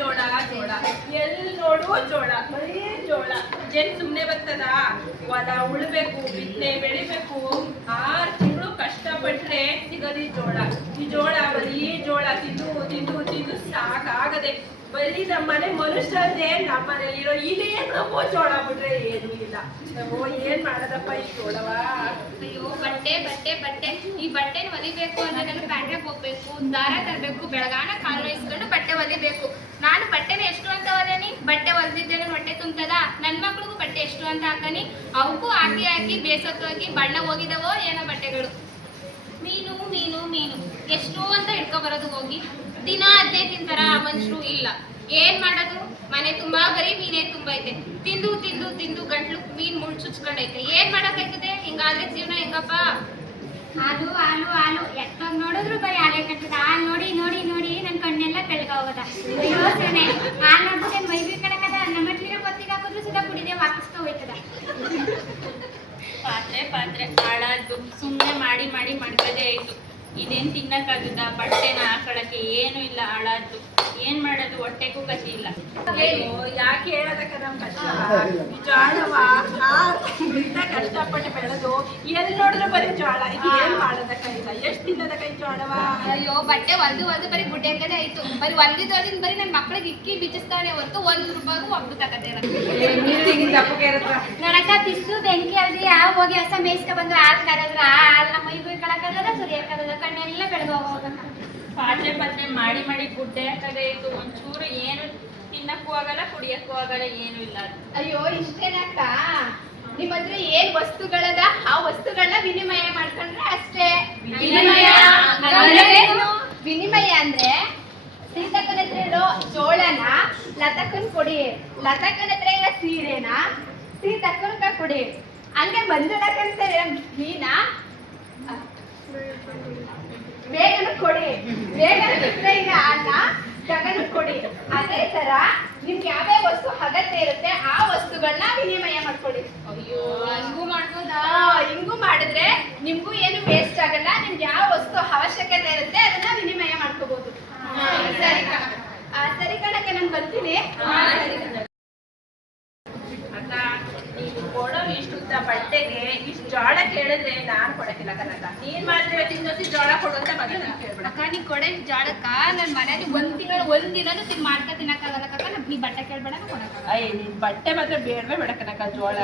ಜೋಳ ಜೋಳ ಎಲ್ಲಿ ನೋಡು ಜೋಳ ಬರೀ ಜೋಳ. ಏನ್ ಸುಮ್ನೆ ಬರ್ತದ? ಹೊಲ ಉಳ್ಬೇಕು, ಬಿತ್ತನೆ ಬೆಳಿಬೇಕು, 6 ತಿಂಗಳು ಕಷ್ಟಪಟ್ರೆ ಸಿಗದಿ ಜೋಳ. ಈ ಜೋಳ ಬರೀ ಜೋಳ ತಿಂದು ತಿಂದು ತಿಂದು ಸಾಕಾಗದೆ. ಬರೀ ನಮ್ಮನೆ ಮನುಷ್ಯರೇ ನಮ್ಮನೇಲಿರೋ ಇದೇನಪ್ಪೋ ಜೋಳ ಬಿಟ್ರೆ ಏನೂ ಇಲ್ಲ. ನಾವು ಏನ್ ಮಾಡೋದಪ್ಪ ಈ ಜೋಳವ? ಅಯ್ಯೋ ಬಟ್ಟೆ ಬಟ್ಟೆ ಬಟ್ಟೆ, ಈ ಬಟ್ಟೆನ ಹೊಲಿಬೇಕು ಅಂದ್ರೆ ನಾನು ಫ್ಯಾಕ್ಟ್ರಿಗೆ ಹೋಗ್ಬೇಕು, ದಾರ ತರಬೇಕು, ಬೆಳಗಾನ ಕಾಲು ಇಸ್ಕೊಂಡು ಬಟ್ಟೆ ಹೊಲಿಬೇಕು. ನಾನು ಬಟ್ಟೆನ ಎಷ್ಟು ಅಂತ ಹೊಲೇನಿ? ಬಟ್ಟೆ ಹೊಲ್ದಿದ್ದೇನೆ ಹೊಟ್ಟೆ ತುಂಬ್ತದ? ನನ್ನ ಮಕ್ಳಿಗೂ ಬಟ್ಟೆ ಎಷ್ಟು ಅಂತ ಹಾಕನಿ? ಅವಕ್ಕೂ ಹಾಕಿ ಹಾಕಿ ಬೇಸತ್ತೋಗಿ ಬಣ್ಣ ಹೋಗಿದವೋ ಏನೋ ಬಟ್ಟೆಗಳು. ಮೀನು ಮೀನು ಮೀನು ಎಷ್ಟು ಅಂತ ಹಿಡ್ಕೊ ಬರೋದು ಹೋಗಿ. ದಿನ ಅದೇ ತಿಂತಾರ ಮನುಷ್ಯರು ಇಲ್ಲ. ಏನ್ ಮಾಡೋದು? ಮನೆ ತುಂಬಾ ಬರೀ ಮೀನೇ ತುಂಬೈತೆ. ತಿಂದು ತಿಂದು ತಿಂದು ಗಂಟ್ಲು ಮೀನ್ ಮುಳ್ ಚುಚ್ಕೊಂಡೈತೆ. ಏನ್ ಮಾಡಕ್ಕಾಯ್ತದೆ? ಹಿಂಗಾದ್ರೆ ಜೀವನ ಹೆಂಗಪ್ಪ? ಹಾಲು ಹಾಲು ಹಾಲು ಎಷ್ಟೊಂದು ನೋಡಿದ್ರು ಬರೀ ಹಾಲೆ ಕಟ್ಟದ. ಹಾಲು ನೋಡಿ ನೋಡಿ ನೋಡಿ ನನ್ನ ಕಣ್ಣೆಲ್ಲ ಬೆಳಗೋಗದ. ಯೋಚನೆ ಹಾಲು ನೋಡ್ಬಿಟ್ಟೆ ಮೈ ಬಿ ಕಣಕದ. ನಮ್ಮ ಹತ್ರ ಕೊತ್ತಿಗೆ ಹಾಕಿದ್ರು ಸೀದಾ ಕುಡಿದೆ ವಾಪಸ್ತಾ ಹೋಯ್ತದ. ಪಾತ್ರೆ ಪಾತ್ರೆ ಹಾಳಾದ್ದು ಸುಮ್ಮನೆ ಮಾಡಿ ಮಾಡಿ ಮಾಡ್ಕದೇ ಆಯ್ತು. ಇದೇನ್ ತಿನ್ನಕ್ಕಾಗುತ್ತ? ಬಟ್ಟೆನ ಹಾಕೊಳಕ್ಕೆ ಏನು ಇಲ್ಲ, ಹಾಳಾದ್ದು. ಏನ್ ಮಾಡೋದು? ಹೊಟ್ಟೆಗೂ ಗತಿ ಇಲ್ಲ. ಯಾಕೆ ಹೇಳದಕ್ಕ ನಮ್ ಕಷ್ಟ? ಈ ಜೋಳವ ಇಂತ ಕಷ್ಟಪಟ್ಟು ಬೆಳೆದು ಎಲ್ಲಿ ನೋಡಿದ್ರು ಬರೀ ಜೋಳ. ಇದು ಏನ್ ಮಾಡೋದಕ್ಕ ಇಲ್ಲ? ಎಷ್ಟ್ ತಿನ್ನದಕ್ಕ ಈ ಜೋಳವ? ಅಯ್ಯೋ ಬಟ್ಟೆ ಹೊಲ್ದು ಹೊಲ್ದು ಬರೀ ಗುಡ್ಡೆ ಹಾಕದೇ ಆಯ್ತು. ಬರೀ ಹೊಲ್ದಿದ್ದೋದಿನ ಬರೀ ನನ್ನ ಮಕ್ಳಿಗೆ ಇಕ್ಕಿ ಬಿಚ್ಚಿಸ್ತಾನೆ ಹೊರತು 1 ರೂಪಾಯಿಗೂ ಒಬ್ರು ತಗದೇ ನೋಡಕ್ಕ ಬಿಸಿಲು ಬೆಂಕಿ ಅಲ್ದಿ ಹೋಗಿ ಹೊಸ ಮೇಯ್ಸ್ಕ ಬಂದು ಹಾಲು ಕರೆದ್ರ ಹಾಲು ನಮ್ಮ ಮೈ ಬೈ ಕಳಕದ ಸುರಿಯಕ್ಕದ. ಕಣ್ಣೆಲ್ಲ ಬೆಳಗೋಗ. ಪಾತ್ರೆ ಪಾತ್ರೆ ಮಾಡಿ ಮಾಡಿ ಗುಡ್ಡೆ ಹಾಕದೇ ಆಯ್ತು. ಒಂಚೂರು ಏನು ತಿನ್ನಕ್ಕೂ ಆಗಲ್ಲ, ಕುಡಿಯಕ್ಕೂ ಆಗಲ್ಲ, ಏನು ಇಲ್ಲ. ಅಯ್ಯೋ ಇಷ್ಟೇನಕ್ಕ? ನಿಮ್ಮ ಹತ್ರ ಏನ್ ವಸ್ತುಗಳದ ಆ ವಸ್ತುಗಳನ್ನ ವಿನಿಮಯ ಮಾಡ್ಕೊಂಡ್ರೆ ಅಷ್ಟೇ. ವಿನಿಮಯ ಅಂದ್ರೆ ಸೀತಕ್ಕನ ಹತ್ರ ಇರೋ ಜೋಳನ ಲತಕ್ಕನ್ ಕೊಡಿ, ಲತಕ್ಕನ ಹತ್ರ ಇರೋ ಸೀರೆನ ಸೀತಕ್ಕನ್ಕ ಕೊಡಿ. ಹಂಗೆ ಮಂಜುಳಕ್ಕಂತಾರೆ ಮೀನ ಬೇಗನ ಕೊಡಿ, ಬೇಗನ ಹತ್ರ ಇರೋ ಅನ್ನ ಗಗನ ಕೊಡಿ. ಅದೇ ತರ ನಿಮ್ಗೆ ಯಾವ್ಯಾವ ವಸ್ತು ಅಗತ್ಯ ಇರುತ್ತೆ ಆ ವಸ್ತುಗಳನ್ನ ವಿನಿಮಯ ಮಾಡ್ಕೊಳ್ಳಿ. ಅಯ್ಯೋ ಹಿಂಗೂ ಮಾಡ್ಬೋದಾ? ಹಿಂಗೂ ಮಾಡಿದ್ರೆ ನಿಮ್ಗೂ ಏನು ವೇಸ್ಟ್ ಆಗಲ್ಲ. ನಿಮ್ಗೆ ಯಾವ ವಸ್ತು ಅವಶ್ಯಕತೆ ಇರುತ್ತೆ ಅದನ್ನ ವಿನಿಮಯ ಮಾಡ್ಕೋಬಹುದು. ಸರಿ ಕಣಕ್ಕ, ಸರಿ ಕಣಕ್ಕೆ ನಾನು ಬರ್ತೀನಿ. ಅಕ್ಕ ನೀನು ಕೊಡೋ ಇಷ್ಟು ಉದ್ದ ಬಟ್ಟೆಗೆ ಇಷ್ಟು ಜೋಳ ಕೇಳಿದ್ರೆ ನಾನ್ ಕೊಡಕ್ಕಿಲ್ಲ ಕನಕ. ನೀನ್ ಮಾತ್ರ ತಿನ್ನೋಸಿ ಜೋಳ ಕೊಡು ಅಂತ ಮಗ ನನ್ ಕೇಳ್ಬೇಡ. ಅಕ್ಕ ನೀ ಕೊಡೆ ಜೋಳಕ್ಕ ನನ್ನ ಮನೇಲಿ ಒಂದಿನೂ ಮಾಡ್ಕ ತಿನ್ನಕ್ಕಾಗಲ್ಲ ಕಕ್ಕ. ನೀ ಬಟ್ಟೆ ಕೇಳ್ಬೇಡ ಕೊಡಕ್ಕಾಗಲ್ಲ. ಅಯ್ಯ ನಿನ್ ಬಟ್ಟೆ ಮಾತ್ರ ಬೇಡವೇ ಬೇಡ ಕನಕ. ಜೋಳ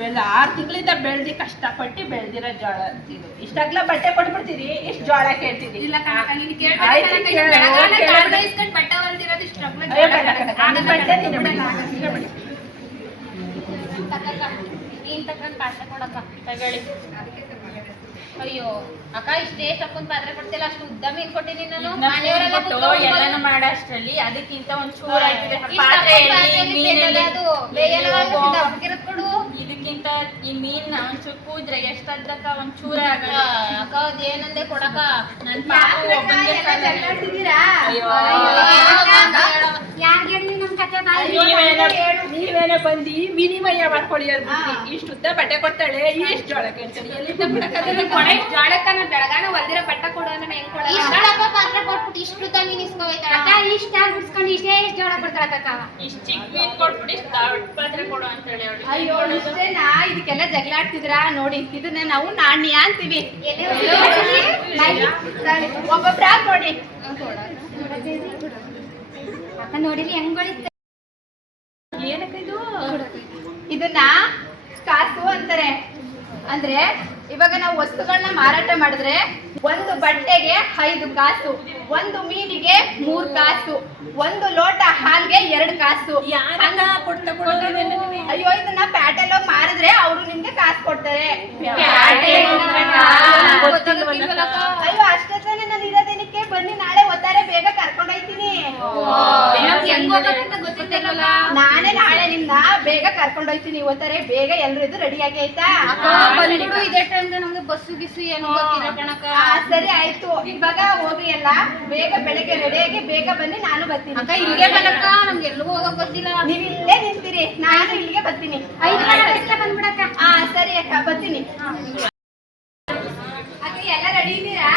6 ತಿಂಗಳಿಂದ ಬೆಳ್ದಿ ಕಷ್ಟಪಟ್ಟು ಬೆಳ್ದಿರೋ ಜೋಳ ಇದು. ಇಷ್ಟಾಗ್ಲ ಬಟ್ಟೆ ಕೊಟ್ಬಿಡ್ತೀರಿ, ಇಷ್ಟು ಜೋಳ ಕೇಳ್ತೀರಿ. ಇಲ್ಲ ಕಣಕ್ಕ ನೀನು ಆಯ್ತು, ಕೇಳ್ಬೇಕು. ಬಟ್ಟೆ ಹೊಲ್ದಿರೋದು ಇಷ್ಟು ಬಟ್ಟೆ ನೀನು ಬಿಡಿ. ನೀನ್ ತಕೊಂಡ್ ಪಾತ್ರೆ ಕೊಡಕ್ಕ ತಗೊಳ್ಳಿ. ಅಯ್ಯೋ ಅಕ್ಕ ಇಷ್ಟೇ ತಕ್ಕೊಂಡ್ ಪಾತ್ರೆ ಕೊಡ್ತಿಲ್ಲ, ಅಷ್ಟು ಉದ್ದ ಮೀನ್ ಕೊಟ್ಟಿನಿ ನಾನು. ಎಲ್ಲಾನು ಮಾಡಷ್ಟರಲ್ಲಿ ಅದಕ್ಕಿಂತ ಒಂಚೂರು ಆಯ್ತಿದೆ. ಇದಕ್ಕಿಂತ ಈ ಮೀನ್ ಒಂಚೂರು ಕೂದ್ರೆ ಎಷ್ಟಾದ್ರಕ್ಕ ಒಂಚೂರ ಆಗಲ್ಲ ಅಕ್ಕ ಅದೇನಂದೆ ಕೊಡಕ. ನನ್ ಪಾಪು ಒಬ್ಬಂಗೆ ನೀವೇನೋ ಬಂದಿ ವಿನಿಮಯ ಮಾಡ್ಕೊಳ್ಳಿ. ಇಷ್ಟು ಉದ್ದ ಬಟ್ಟೆ ಕೊಡ್ತಾಳೆ, ಇಷ್ಟು ಜೋಳ ಕೇಳ್ತಾಳೆ. ಎಲ್ಲಿಂದ ಜೋಳಕ್ಕ ನಾನು ಬೆಳಗಾನ ಹೊಲ್ದಿರೋ ಬಟ್ಟೆ ಕೊಡು ಅಂದ್ರೆ ಹೆಂಗ್ ಕೊಡಲ್ಲ? ಪಾತ್ರೆ ಕೊಟ್ಬಿಟ್ಟು ಇಷ್ಟು ಉದ್ದ ಮೀನ್ ಇಸ್ಕೋಯ್ತಾಳಕ್ಕ. ಇಷ್ಟ ಬಿಡ್ಸ್ಕೊಂಡು ಇಷ್ಟೇ ಜೋಳ ಕೊಡ್ತಾಳಕ್ಕ. ಇಷ್ಟು ಚಿಕ್ಕ ಮೀನ್ ಕೊಟ್ಬಿಟ್ಟು ಇಷ್ಟು ದೊಡ್ಡ ಪಾತ್ರೆ ಕೊಡು ಅಂತೇಳಿ ಅವಳು. ಅಯ್ಯೋ ಇಷ್ಟೇನಾ? ಇದಕ್ಕೆಲ್ಲ ಜಗಳಾಡ್ತಿದ್ರ ನೋಡಿ. ಇದನ್ನ ನಾವು ನಾಣ್ಯ ಅಂತೀವಿ. ಒಬ್ಬೊಬ್ರ ನೋಡಿ ಅಕ್ಕ ನೋಡಿಲಿ ಹೆಂಗ್ ಹೊಳಿತ. ಏನಕ್ಕೆ ಇದು? ಇದನ್ನ ಕಾಸು ಅಂತಾರೆ. ಅಂದ್ರೆ ಇವಾಗ ನಾವು ವಸ್ತುಗಳನ್ನ ಮಾರಾಟ ಮಾಡಿದ್ರೆ ಒಂದು ಬಟ್ಟೆಗೆ 5 ಕಾಸು, ಒಂದು ಮೀನಿಗೆ 3 ಕಾಸು, ಒಂದು ಲೋಟ ಹಾಲ್ಗೆ 2 ಕಾಸು. ಅಯ್ಯೋ ಇದನ್ನ ಪ್ಯಾಟೆಲ್ ಹೋಗಿ ಮಾರಿದ್ರೆ ಅವರು ನಿಮ್ಗೆ ಕಾಸು ಕೊಡ್ತಾರೆ. ಅಯ್ಯೋ ಅಷ್ಟೇ ತಾನೇ. ನಾನು ಇರೋದೇನಕ್ಕೆ ಬನ್ನಿ, ನಾಳೆ ಒತ್ತಾರೆ ಬೇಗ ಕರ್ಕೊಂಡೋಯ್ತೀನಿ. ನಾನೇ ನಾಳೆ ನಿಮ್ನ ಬೇಗ ಕರ್ಕೊಂಡೋಯ್ತೀನಿ. ಒತ್ತಾರೆ ಬೇಗ ಎಲ್ರಿದು ರೆಡಿ ಆಗಿ ಆಯ್ತಾ? ಇದೇ ಟೈಮ್ಗೆ ನಮ್ಗೆ ಬಸ್ಸು ಗಿಸ್ಸು ಏನು ಗೊತ್ತಿಲ್ಲ ಕಣಕ್ಕ. ಸರಿ ಆಯ್ತು, ಇವಾಗ ಹೋಗಿ ಎಲ್ಲ ಬೇಗ ಬೆಳಗ್ಗೆ ರೆಡಿಯಾಗಿ ಬೇಗ ಬನ್ನಿ, ನಾನು ಬರ್ತೀನಿ. ಅಕ್ಕ ಇಲ್ಲಿಗೆ ಬರಕ್ಕ, ನಮ್ಗೆ ಎಲ್ಲೂ ಹೋಗಕ್ ಗೊತ್ತಿಲ್ಲ. ನೀವ್ ಇಲ್ಲೇ ನಿಂತೀರಿ, ನಾನು ಇಲ್ಲಿಗೆ ಬರ್ತೀನಿ. 5 ಬಂದ್ಬಿಡಕ್ಕ. ಸರಿ ಅಕ್ಕ ಬರ್ತೀನಿ. ಅಕ್ಕ ಎಲ್ಲ ರೆಡಿ ಇದ್ದೀರಾ?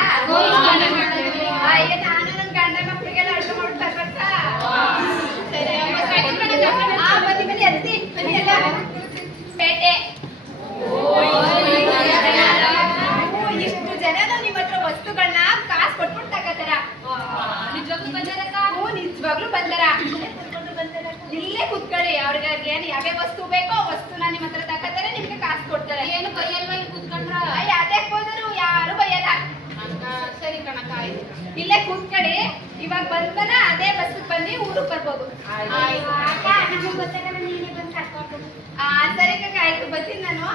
ನಾನು ನನ್ನ ಗಂಡ ಮಕ್ಕಳಿಗೆಲ್ಲ ಅಡುಗೆ ಮಾಡ್ತಾ ಬರ್ತಾರ. ಇಲ್ಲೇ ಕುತ್ಕೊಳ್ಳಿ. ಅವ್ರಿಗೆ ಏನ್ ಯಾವ್ಯಾವ ವಸ್ತು ಬೇಕೋ ವಸ್ತುನ ನಿಮ್ಮ ಹತ್ರ ತಗೋತಾರೆ, ನಿಮ್ಗೆ ಕಾಸು ಕೊಡ್ತಾರೆ. ಏನು ಬೈಯಲ್ವಾ ಇಲ್ಲಿ ಕುತ್ಕೊಂಡ್ರ? ಅದೇ ಹೋದ್ರು ಯಾರು ಬೈಯಲ್ಲ. ಸರಿ ಕಣಕ್ಕ, ಆಯ್ತು. ಇಲ್ಲೇ ಕೂತ್ಕೊಳ್ಳಿ. ಇವಾಗ ಬಂದ್ಮನ ಅದೇ ಬಸ್ಸಿಗೆ ಬನ್ನಿ, ಊರಿಗೆ ಬರ್ಬೋದು. ಅಕ್ಕ ನಮಗೆ ಗೊತ್ತಾಗಲ್ಲ, ನೀನೇ ಬಂದು ಕರ್ಕೊಂಡು ಹೋಗು. ಸರಿ ಕಕ್ಕ, ಆಯ್ತು, ಬರ್ತೀನಿ ನಾನು.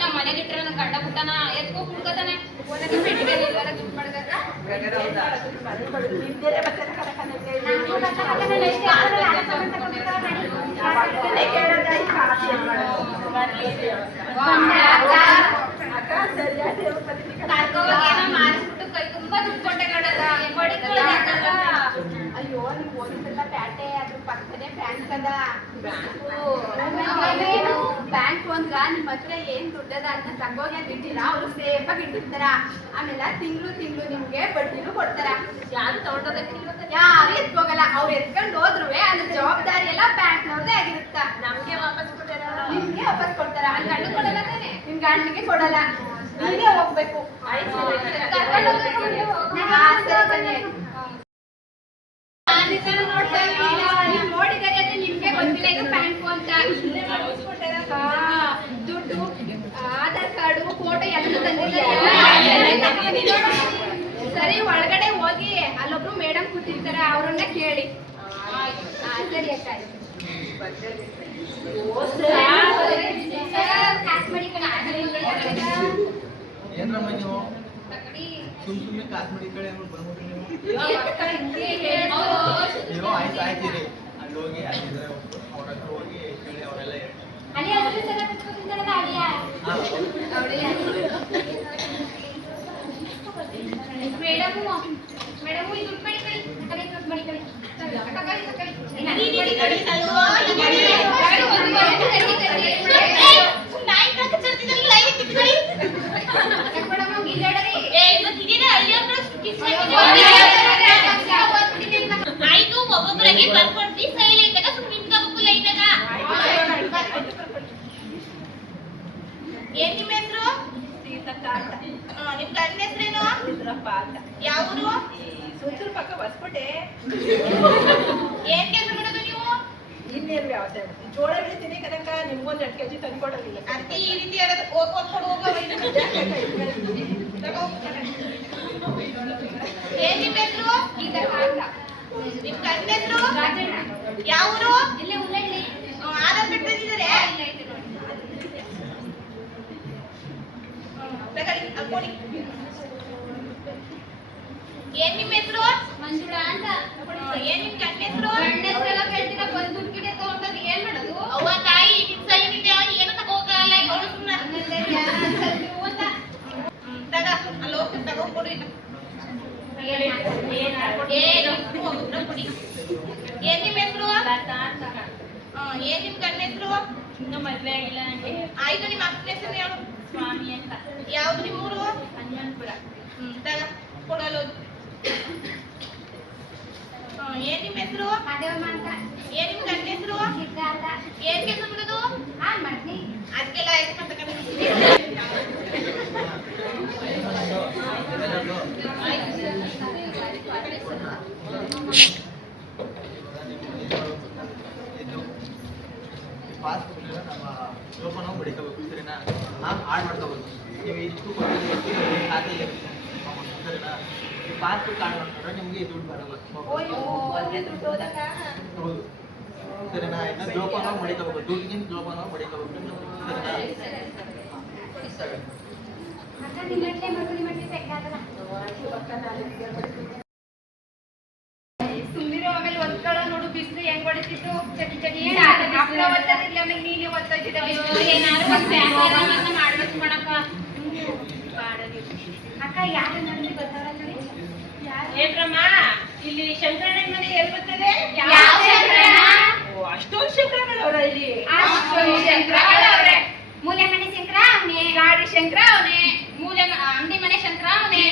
ನಮ್ಮ ಮನೆಗೆ ಇಟ್ಟರೆ ನನ್ನ ಗಂಡ ಬಿಟ್ಟಾನ, ಎತ್ಕೋ ಕುಡ್ಕತಾನೆ. ಮಾರಿಸ್ಬಿಟ್ಟು ಕೈ ತುಂಬಾ ದುಡ್ಡು ಕೊಟ್ಟೆ ಕಣದ. ಅಯ್ಯೋ, ನೀವು ಓದಿದ್ದೆಲ್ಲ ಪ್ಯಾಟೆ, ಅದ್ರ ಪಕ್ಕನೆ ಬ್ಯಾಂಕ್ ಅದ. ಬ್ಯಾಂಕ್ ಅಂದ್ರ ನಿಮ್ಮ ಹತ್ರ ಏನ್ ದುಡ್ಡದ ಅಂತ ತಗೋಗಿ ಇಟ್ಟಿಲ್ಲ, ಅವ್ರು ಸೇಫ್ ಆಗಿ ಇಟ್ಟಿರ್ತಾರ. ಆಮೇಲೆ ತಿಂಗಳು ನಿಮ್ಗೆ ಬಡ್ಡಿನೂ ಕೊಡ್ತಾರ. ಯಾರು ತಗೊಂಡೋಗಕ್ಕಿಲ್ವ? ಯಾರು ಎತ್ಕೋಗಲ್ಲ. ಅವ್ರು ಎತ್ಕೊಂಡು ಹೋದ್ರುವೆ ಅದ್ರ ಜವಾಬ್ದಾರಿ ಎಲ್ಲ ಬ್ಯಾಂಕ್ ನವ್ರದೇ ಆಗಿರುತ್ತ. ನಿಮ್ಗೆ ವಾಪಸ್ ಕೊಡ್ತಾರ. ಅಲ್ಲಿ ಗಂಡು ಕೊಡಲ್ಲ ತಾನೆ? ನಿಮ್ ಗಂಡಿಗೆ ಕೊಡಲ್ಲ, ನೀವೇ ಹೋಗ್ಬೇಕು. ನೋಡಿದರೆ ನಿಮ್ಗೆ ಗೊತ್ತಿಲ್ಲ ಇದು ಬ್ಯಾಂಕು ಅಂತ. ದುಡ್ಡು, ಆಧಾರ್ ಕಾರ್ಡು, ಫೋಟೋ ಎಲ್ಲ ತಂದಿದ್ದಾರೆ. ಸರಿ, ಒಳಗಡೆ ಹೋಗಿ ಅಲ್ಲೊಬ್ರು ಮೇಡಮ್ ಕೂತಿರ್ತಾರ, ಅವ್ರನ್ನ ಕೇಳಿ. ಸರಿ ಅಕ್ಕ. ಏನ್ರಮ್ಮ ನೀವು ಸುಮ್ಮನೆ ಕಾಸು ಮಾಡಿ ಕಡೆ ಬಂದ್ಬಿಟ್ರಿ ನೀವು? ನೀವು ಆಯ್ತು ಆಯ್ತೀರಿ, ಅಲ್ಲಿ ಹೋಗಿ ಅಲ್ಲಿದ್ರೆ ಅವ್ರ ಹತ್ರ ಹೋಗಿ ಕೇಳಿ, ಅವರೆಲ್ಲ ಹೇಳಿ. ಅಲ್ಲಿ ಅಷ್ಟು ಜನ ಕುತ್ಕೊಂಡಿದ್ದಾರಲ್ಲ, ಅಳಿಯ. ಮೇಡಮು ಇದು ಮಡಿಕಳಿ. ಆಯ್ತು, ಒಬ್ಬೊಬ್ಬರಿಗೆ ಬರ್ಕೊಡ್ತಿ, ಸೈಲೆಂಟ್ ಆಗ ಸುಮ್ಮನೆ ನಿಂತ್ಕೋಬೇಕು ಲೈನಾಗ. ಏನ್ ನಿಮ್ಮ ಹೆಸರು? ನಿಮ್ ಗಂಡ ಹೆಸರೇನು? ಯಾವ್ರು? ಸುತ್ತೂರು ಪಕ್ಕ ಹೊಸಕೋಟೆ. ಏನ್ ಕೆಲಸ ಮಾಡೋದು ನೀವು? ಇನ್ನೇನು ವ್ಯವಸಾಯ ಜೋಳ ಬೆಳಿತೀನಿ ಕನಕ, ನಿಮ್ಗೊಂದು 2 kg ತಂದ್ಕೊಡೋದಿಲ್ಲ. ಅದಕ್ಕೆ ಈ ರೀತಿ ಯಾರಾದ್ರೂ ಓದ್ಕೊಂಡು ಹೋಗೋ. ಏನ್ ನಿಮ್ಮ ಹೆಸರು? ನಿಮ್ ಗಂಡ ಹೆಸರು? ಯಾವ್ರು? ಇಲ್ಲೇ ಉಳ್ಳಳ್ಳಿ. ಆಧಾರ್ ಕಾರ್ಡ್ ತಂದಿದ್ದಾರೆ? ಏನ್ ನಿಮ್ಮ ಹೆಸರು? ಮಂಜುಳ ಅಂತ. ಏನ್ ನಿಮ್ ಗಂಡ ಹೆಸರು? ಗಂಡ ಹೆಸರೆಲ್ಲ ಕೇಳ್ತೀರ, ಬಂದು ದುಡ್ಡು ಗಿಡ ತಗೊಂಡಾಗ ಏನ್ ಮಾಡೋದು? ಅವ್ವ ತಾಯಿ, ನಿಮ್ ಸೈ ನಿಂದೆ ಏನು ತಗೋಗಲ್ಲ, ಅವಳು ಸುಮ್ಮನೆ ಅಲ್ಲಿ ಹೋಗಿ ತಗೊಂಡ್ಕೊಡಿ. ಏನ್ ನಿಮ್ಮ ಹೆಸರು? ಏನ್ ನಿಮ್ ಗಂಡ ಹೆಸರು? ಇನ್ನು ಮದ್ವೆ ಆಗಿಲ್ಲ ನನಗೆ. ಆಯ್ತು, ನಿಮ್ಮ ಅಕ್ಕನ ಹೆಸರು ಹೇಳು. ಸ್ವಾಮಿ ಅಂತ. ಯಾವ್ದು ನಿಮ್ಮೂರು? ಹನುಮಂತಪುರ. ತಗ ಕೊಡಲು. ಏನ್ ನಿಮ್ಮ ಹೆಸರು? ಮಾದೇವಮ್ಮ ಅಂತ. ಏನ್ ನಿಮ್ ಗಂಡ ಹೆಸರು? ಸಿದ್ಧಾರ್ಥ. ಏನ್ ಕೆಲಸ ಮಾಡೋದು? ಮಾಡ್ತೀನಿ. ಅದಕ್ಕೆಲ್ಲ ಆಯ್ತು ಅಂತ ಪಾಸ್ಬುಕ್ ನಮ್ಮ ಜೋಪಾನ ಬಡಿಕೋಬೇಕು, ಸರಿನಾ? ಆಡ್ ಮಾಡ್ಕೋಬೇಕು. ನೀವು ಇಷ್ಟು ಖಾತೆ ಸರಿನಾ? ಈ ಪಾಸ್ಬುಕ್ ಆಡ್ ಮಾಡ್ಕೊಂಡ್ರೆ ನಿಮಗೆ ದುಡ್ಡು ಬರಲ್ಲ. ಹೌದು, ಸರಿನಾ? ಇನ್ನು ಜೋಪಾನ ಬಡಿಕೋಬೇಕು, ದುಡ್ಡಿಗಿಂತ ಜೋಪಾನ ಬಡಿಕೋಬೇಕು, ಸರಿನಾ? ಅಕ್ಕ ನಿಮ್ಮಟ್ಲೆ ಮಕ್ಕಳು ಬೇಕಾಗಲ್ಲ. ಮಕ್ಳು ಓದ್ತಿರ್ಲಿ ಆಮೇಲೆ ನೀನೇ ಓದ್ತಿದ್ದೆ ಏನಾದ್ರು ಒಂದು ವ್ಯಾಪಾರವನ್ನ ಮಾಡ್ಬೇಕು ಕಣಕ್ಕ ಅಕ್ಕ ಯಾರು ನನಗೆ ಗೊತ್ತಾರ ನೋಡಿ ಏನ್ರಮ್ಮ ಇಲ್ಲಿ ಶಂಕರಣ್ಣನ ಮನೆ ಎಲ್ಲಿ ಬರ್ತದೆ? ಯಾವ ಶಂಕರಣ್ಣ? ಓ, ಅಷ್ಟೊಂದು ಶಂಕರಗಳವ್ರ ಇಲ್ಲಿ? ಅಷ್ಟೊಂದು ಶಂಕರಗಳವ್ರೆ. ಮೂಲೆ ಮನೆ ಶಂಕರ ಅವನೇ, ಗಾಡಿ ಶಂಕರ ಅವನೇ, ಮೂಲೆ ಅಂಗಡಿ ಮನೆ ಶಂಕರ ಅವನೇ.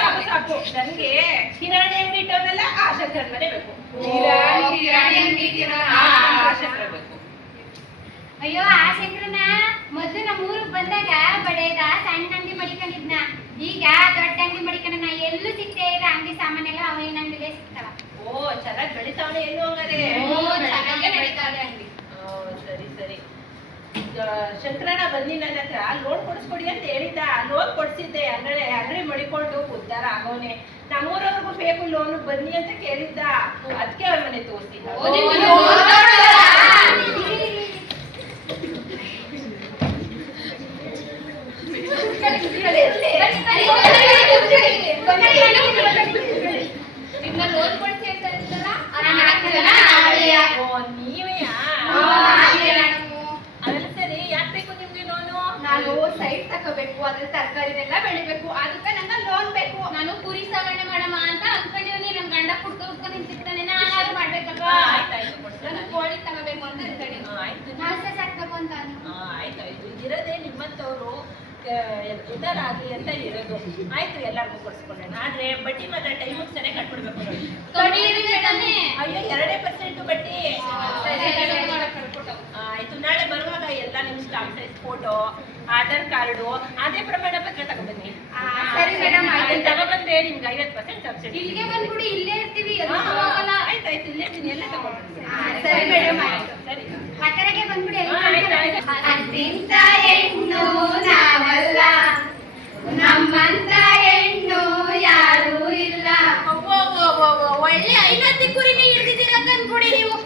ಸಾಕು ಸಾಕು, ನನ್ಗೆ ಕಿರಾಣಿ ಅಂಗಡಿ ಇಟ್ಟವನಲ್ಲ ಆ ಶಂಕರನ ಮನೆ ಬೇಕು. ಕಿರಾಣಿ ಅಂಗಡಿ ಇಟ್ಟಿರೋನಾ? ಆ ಶಂಕರ ಬೇಕು. ಅಯ್ಯೋ ಆ ಶಂಕರನ ಮೊದ್ಲು ನಮ್ಮ ಊರಿಗೆ ಬಂದಾಗ ಬಡೇದ ಸಣ್ಣ ಅಂಗಡಿ ಮಡಿಕೊಂಡಿದ್ನ, ಈಗ ದೊಡ್ಡ ಅಂಗಡಿ ಮಡಿಕೊಂಡ. ಎಲ್ಲೂ ಸಿಗ್ತೇ ಇಲ್ಲ ಅಂಗಡಿ ಸಾಮಾನೆಲ್ಲ ಅವನ ಅಂಗಡಿಲೇ ಸಿಗ್ತಾವ. ಓ, ಚೆನ್ನಾಗಿ ಬೆಳಿತಾವನೆ ಏನು ಹಂಗಾರೆ? ಚೆನ್ನಾಗೇ ನಡೀತಾವೆ ಅಂಗಡಿ. ಸರಿ ಸರಿ. ಶಂಕರಣ್ಣ ಬನ್ನಿ ನನ್ನ ಹತ್ರ ಲೋನ್ ಕೊಡಿಸ್ಕೊಡಿ ಅಂತ ಹೇಳಿದ್ದ. ಲೋನ್ ಕೊಡ್ಸಿದ್ದೆ, ಅಂಗಡಿ ಮಡಿಕೊಂಡು ಉದ್ಧಾರ ಆಗೋನೆ. ನಮ್ಮೂರವ್ರಿಗೂ ಬೇಕು ಲೋನ್, ಬನ್ನಿ ಅಂತ ಕೇಳಿದ್ದ. ಅದಕ್ಕೆ ಅವ್ರ ಮನೆ ತೋರಿಸಿದ್ದ. ನಿನ್ನ ಲೋನ್ ಕೊಡ್ಸಿ ಅಂತ ಹೇಳಿದ್ರಲ್ಲ? ಓ, ನೀವೇಯಾ? ಅದೆಲ್ಲ ಸರಿ, ಯಾಕೆ ಬೇಕು ನಿಮ್ಗೆ ಲೋನು? ನಾನು ಸೈಟ್ ತಗೋಬೇಕು, ಅದ್ರ ತರಕಾರಿನೆಲ್ಲ ಬೆಳಿಬೇಕು, ಅದಕ್ಕೆ ನಂಗೆ ಲೋನ್ ಬೇಕು. ನಾನು ಕುರಿ ಸಾಗಣೆ ಮಾಡಮ್ಮ ಅಂತ ಅನ್ಕೊಂಡಿವ್ನಿ. ನಮ್ ಗಂಡ ಕುಡ್ಕೊಂಡು ನಿಂತಿರ್ತಾನೆ, ನಾನು ಮಾಡ್ಬೇಕಲ್ವಾ? ಆಯ್ತಾಯ್ತು, ಕೊಡ್ಸೋಣ. ನಾನು ಕೋಳಿ ತಗೋಬೇಕು ಅಂತ ಇರ್ತಾನೆ. ಆಯ್ತು ಮಾಂಸ ಸಾಕ್ಬೇಕು ಅಂತ ಆಯ್ತಾಯ್ತು. ಇದಿರೋದೇ ನಿಮ್ಮಂತವ್ರು ಉದ್ದಾರ ಆಗ್ಲಿ ಅಂತ ಇರೋದು. ಆಯ್ತು, ಎಲ್ಲರಿಗೂ ಕೊಡ್ಸ್ಕೊಂಡೇನ. ಆದ್ರೆ ಬಡ್ಡಿ ಮಾತ್ರ ಟೈಮಿಗೆ ಸರಿ ಕಟ್ಬಿಡ್ಬೇಕು ನೋಡಿ. ಕಮ್ಮಿ ಇರುತ್ತೆ ತಾನೇ? ಅಯ್ಯೋ, 2% ಬಡ್ಡಿ. ಆಯ್ತು, ನಾಳೆ ಬರುವಾಗ ಎಲ್ಲ ನಿಮ್ stamp size photo, Aadhaar card, ಅದೇ ಪ್ರಮಾಣ ಪತ್ರ ತಗೊಬನ್ನಿ. ಸರಿ ಮೇಡಮ್, ಅದನ್ನ ತಗೊಬಂದ್ರೆ ನಿಮ್ಗೆ 50% ಸಬ್ಸಿಡಿ. ಇಲ್ಲಿಗೆ ಬಂದ್ಬಿಡಿ, ಇಲ್ಲೇ ಇರ್ತೀವಿ, ಎಲ್ಲೂ ಹೋಗಲ್ಲ. ಆಯ್ತಾಯ್ತು, ಇಲ್ಲೇ ಇದ್ದೀನಿ, ಎಲ್ಲ ತಗೊಂಡ್ಬನ್ನಿ. ಸರಿ ಮೇಡಮ್, ಆಯ್ತು. ಸರಿ. ಹತ್ತರಗೆ ಬಂದ್ಬಿಡಿ. ಆಯ್ತಾಯ್ತು. ಅಂತಿಂತ ಹೆಣ್ಣು ನಾವಲ್ಲ, ನಮ್ಮಂತ ಹೆಣ್ಣು ಯಾರೂ ಇಲ್ಲ. ಒಳ್ಳೆ ಐನತ್ತಿ ಕುರಿನೇ ಹಿಡಿದಿದ್ದೀರ ಕಂದ್ಬಿಡಿ ನೀವು.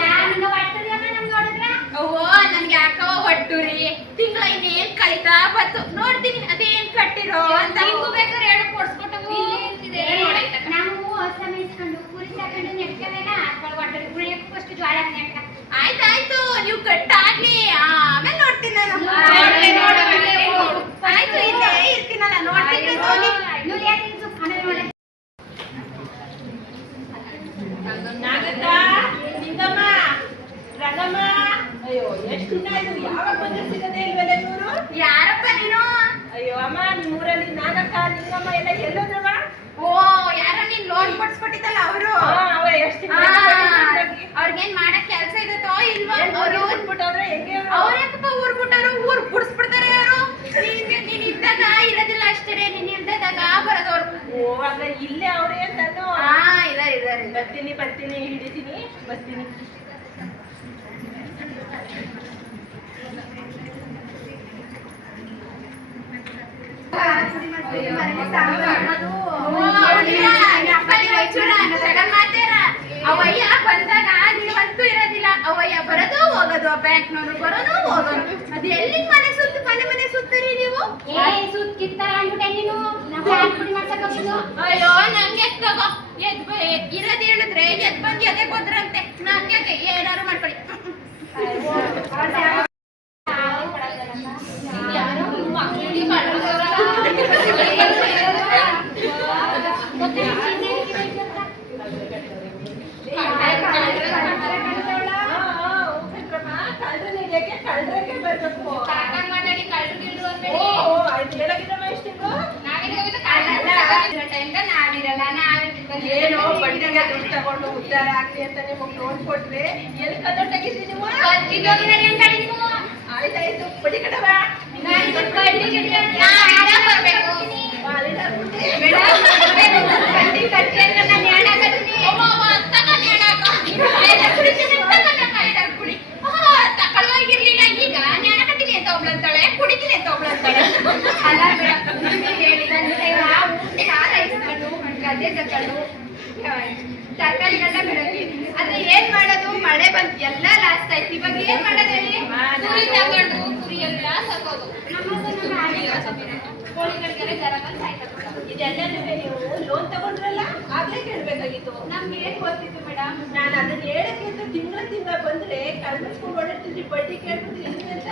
ನನ್ನ ಒಟ್ಟದಮ್ಮ ನಮ್ ನೋಡಿದ್ರ ಅವ್ವೋ, ನನ್ಗೆ ಯಾಕವ ಹೊಟ್ಟುರಿ. ತಿಂಗಳ ಇನ್ನೇನ್ ಕಳಿತಾ ಬತ್ತು, ನೋಡ್ತೀನಿ ಅದೇನ್ ಕಟ್ಟಿರೋ ಅಂತ. ನಿಮ್ಗೂ ಬೇಕಾದ್ರೆ ಹೇಳು, ಕೊಡ್ಸ್ಕೊಟ್ಟವು ಇಲ್ಲೇ ಇರ್ತಿದೆ. ನಾವು ಹೊಸ ಮೇಯಿಸ್ಕೊಂಡು ಕುರಿ ಸಾಕೊಂಡು ನೆಟ್ಕವೇನ ಒಟ್ಟದ ಕುಳಿಯಕ್ಕೂ ಅಷ್ಟು ಜ್ವಾಳ ನೆಟ್ಕ. ಆಯ್ತಾಯ್ತು, ನೀವು ಕಟ್ಟಾಗ್ಲಿ, ಆಮೇಲೆ ನೋಡ್ತೀನಿ ನಾನು. ಆಯ್ತು, ಇಲ್ಲೇ ಇರ್ತೀನಲ್ಲ, ನೋಡ್ತೀನಿ. ನೋಡಿ ಯಾಕೆ ಆಮೇಲೆ ನೋಡ. ನಾಗಕ್ಕ, ನಿಂಗಮ್ಮ, ರಂಗಮ್ಮ, ಅಯ್ಯೋ ಎಷ್ಟು ದಿನ ಆಯ್ತು, ಯಾವಾಗ ಬಂದ್ರೆ ಸಿಗದೆ ಇಲ್ವಲ್ಲ ಇವ್ರು? ಯಾರಪ್ಪ ನೀನು? ಅಯ್ಯೋ ಅಮ್ಮ, ನಿಮ್ಮೂರಲ್ಲಿ ನಾಗಕ್ಕ, ನಿಂಗಮ್ಮ ಎಲ್ಲ ಎಲ್ಲೋದ್ರವ? ಓ, ಯಾರೋ ನೀನ್ ಲೋನ್ ಕೊಡ್ಸ್ಕೊಟ್ಟಿದ್ದಲ್ಲ ಅವರು? ಅವ್ರ ಎಷ್ಟು ಅವ್ರಿಗೇನ್ ಮಾಡಕ್ ಕೆಲ್ಸ ಇರುತ್ತೋ ಇಲ್ವೋ? ಅವರು ಬಿಟ್ಟೋದ್ರೆ ಹೆಂಗೆ ಅವ್ರು? ಅವ್ರ ಯಾಕಪ್ಪ ಊರ್ ಬಿಟ್ಟವ್ರು? ಊರ್ ಬಿಡಿಸ್ಬಿಡ್ತಾರೆ ಅವರು. ನೀನ್ ಇದ್ದಾಗ ಇರೋದಿಲ್ಲ ಅಷ್ಟೇ, ನೀನ್ ಇಲ್ದಾಗ ಬರೋದವ್ರು. ಓ, ಅಲ್ಲ ಇಲ್ಲೇ ಅವ್ರೆ ಅಂತಾನು. ಇದಾರೆ. ಬರ್ತೀನಿ, ಹಿಡಿತೀನಿ, ಬರ್ತೀನಿ. ಅವಯ್ಯ ಬಂದಾಗ ನೀವಂತೂ ಇರೋದಿಲ್ಲ. ಅವಯ್ಯ ಬರೋದು ಹೋಗೋದು, ಬ್ಯಾಂಕ್ನವ್ರು ಬರೋದು ಹೋಗೋದು. ಅದು ಎಲ್ಲಿ ಮನೆ ಸುತ್ತರಿ ನೀವು? ಸುತ್ತ ಕಿತ್ತಾರ ಅಂದ್ಬಿಟ್ಟೆ ನೀನು. ನಾವು ಯಾಕೆ ಪುಡಿ ಮಾಡ್ಸಕ್ ಹೋಗ್ಬೋದು? ಅಯ್ಯೋ, ನಂಗೆ ತಗೋ, ಇರೋದ್ ಹೇಳಿದ್ರೆ ಎದ್ ಬಂದು ಎದೆ ಹೋದ್ರಂತೆ. ನಂಗೆ ಏನಾರು ಮಾಡ್ಕೊಳ್ಳಿ. ಕಳ್ರಿಗೆ ಬರ್ಬೇಕು. ಮಾತಾಡಿ ಕಳ್ರು ಗಿಳ್ರು ಅಂದ್ಬೇಡಿ. ಓ, ಆಯ್ತು, ಹೇಳೋಗಿರಮ್ಮ ಎಷ್ಟು ತಿಂಗಳು? ಏನೋ ಬಡ್ಡಿಗೆ ದುಡ್ಡು ತಗೊಂಡು ಉದ್ಧಾರ ಆಗ್ಲಿ ಅಂತ ನಿಮಗೆ ಲೋನ್ ಕೊಟ್ರೆ ಎಲ್ಲಿ ಕದೊಟ್ಟಾಗಿದ್ರಿ ನೀವು? ಆಯ್ತಾಯ್ತು, ಬಡ್ಡಿ ಕಟ್ಟವ. ತಗೊಳ್ವಾಗಿರ್ಲಿಲ್ಲ, ಈಗ ಜ್ಞಾನ ಕಟ್ಟಿನಿ ಅಂತ ಒಬ್ಳಂತಾಳೆ, ಕುಡಿತೀನಿ ಅಂತ ಒಬ್ಳಂತಾಳೆ. ಅಲ್ಲ ಸಾಲ ಇಸ್ಕೊಂಡು ಗದ್ದೆ ತಕೊಂಡು ತರಕಾರಿಗಳನ್ನ ಬೆಳಗ್ಗೆ. ಆದ್ರೆ ಏನ್ ಮಾಡೋದು, ಮಳೆ ಬಂತು, ಎಲ್ಲ ಲಾಸ್ಟ್ ಆಯ್ತು. ಇವಾಗ ಏನ್ ಮಾಡೋದು ಹೇಳಿ? ಕುರಿ ತಗೊಂಡು ಕುರಿ ಎಲ್ಲ ಸಾಕೋದು, ಕೋಳಿಗಳಿಗೆಲ್ಲ ಜ್ವರ ಬಂದು ಸಾಯ್ತದೆ. ಇದೆಲ್ಲ ನೀವು ಲೋನ್ ತಗೊಂಡ್ರಲ್ಲ ಆಗ್ಲೇ ಕೇಳ್ಬೇಕಾಗಿತ್ತು. ನಮ್ಗೆ ಗೊತ್ತಿತ್ತು ಮೇಡಮ್. ಮೇಡಮ್. ನಾನು ಅದನ್ನ ಹೇಳಕ್ಕೆ ಅಂತ ತಿಂಗಳ ಬಂದ್ರೆ ಕಳ್ಸ್ಕೊಂಡ್ ಓಡಾಡ್ತಿದ್ರಿ ಬಡ್ಡಿ ಕೇಳ್ಬಿಡ್ತೀನಿ ಅಂತ.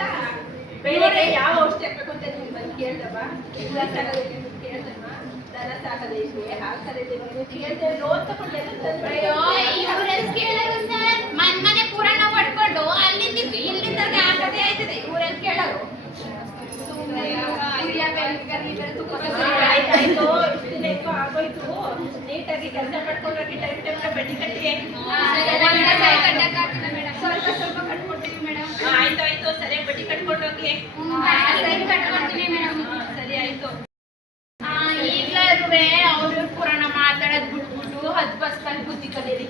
ಬೆಳಿಗ್ಗೆ ಯಾವ ಔಷಧಿ ಹಾಕ್ಬೇಕು ಅಂತ ನೀವು ಬಂದು ಕೇಳ್ದಮ್ಮ, ಇಲ್ಲ ಸಾಕೋದಕ್ಕೆ ನೀವು ಕೇಳ್ದಮ್ಮ, ದನ ಸಾಕೋದೈತೆ ಹಾಕೋದೈತೆ ನೀವು ಕೇಳ್ದೆ ಲೋನ್ ತಗೊಂಡೆಲ್ಲ ಅಯ್ಯೋ ಇವ್ರೆಲ್ಲ ಕೇಳೋರು ಸರ್, ಮನೆ ಪುರಾಣ ಪಡ್ಕೊಂಡು ಅಲ್ಲಿಂದ ಇಲ್ಲಿಂದ ಹಾಕದೇ ಆಯ್ತದೆ. ಇವ್ರೆಲ್ಲ ಕೇಳೋರು ಆಯ್ತಾಯ್ತು, ಇಷ್ಟು ದಿನ ಇತ್ತು ಆಗೋಯ್ತು. ನೀಟಾಗಿ ಕೆಲಸ ಮಾಡ್ಕೊಂಡೋಗಿ ಟೈಮ್ ಬಡ್ಡಿ ಕಟ್ಟಿ. ಸ್ವಲ್ಪ ಸ್ವಲ್ಪ ಕಟ್ಕೊಡ್ತೀವಿ ಮೇಡಮ್. ಆಯ್ತಾಯ್ತು, ಸರಿಯಾಗಿ ಬಡ್ಡಿ ಕಟ್ಕೊಂಡೋಗಿ. ಕಟ್ಕೊಡ್ತೀನಿ ಮೇಡಮ್. ಸರಿ ಆಯ್ತು. ಈಗ್ಲಾದ್ರೂ ಅವ್ರ ಪುರಾಣ ಮಾತಾಡೋದ್ ಬಿಟ್ಬಿಟ್ಟು 10 ಬಸ್ನಲ್ಲಿ ಬುದ್ಧಿ ಕಲೀರಿ.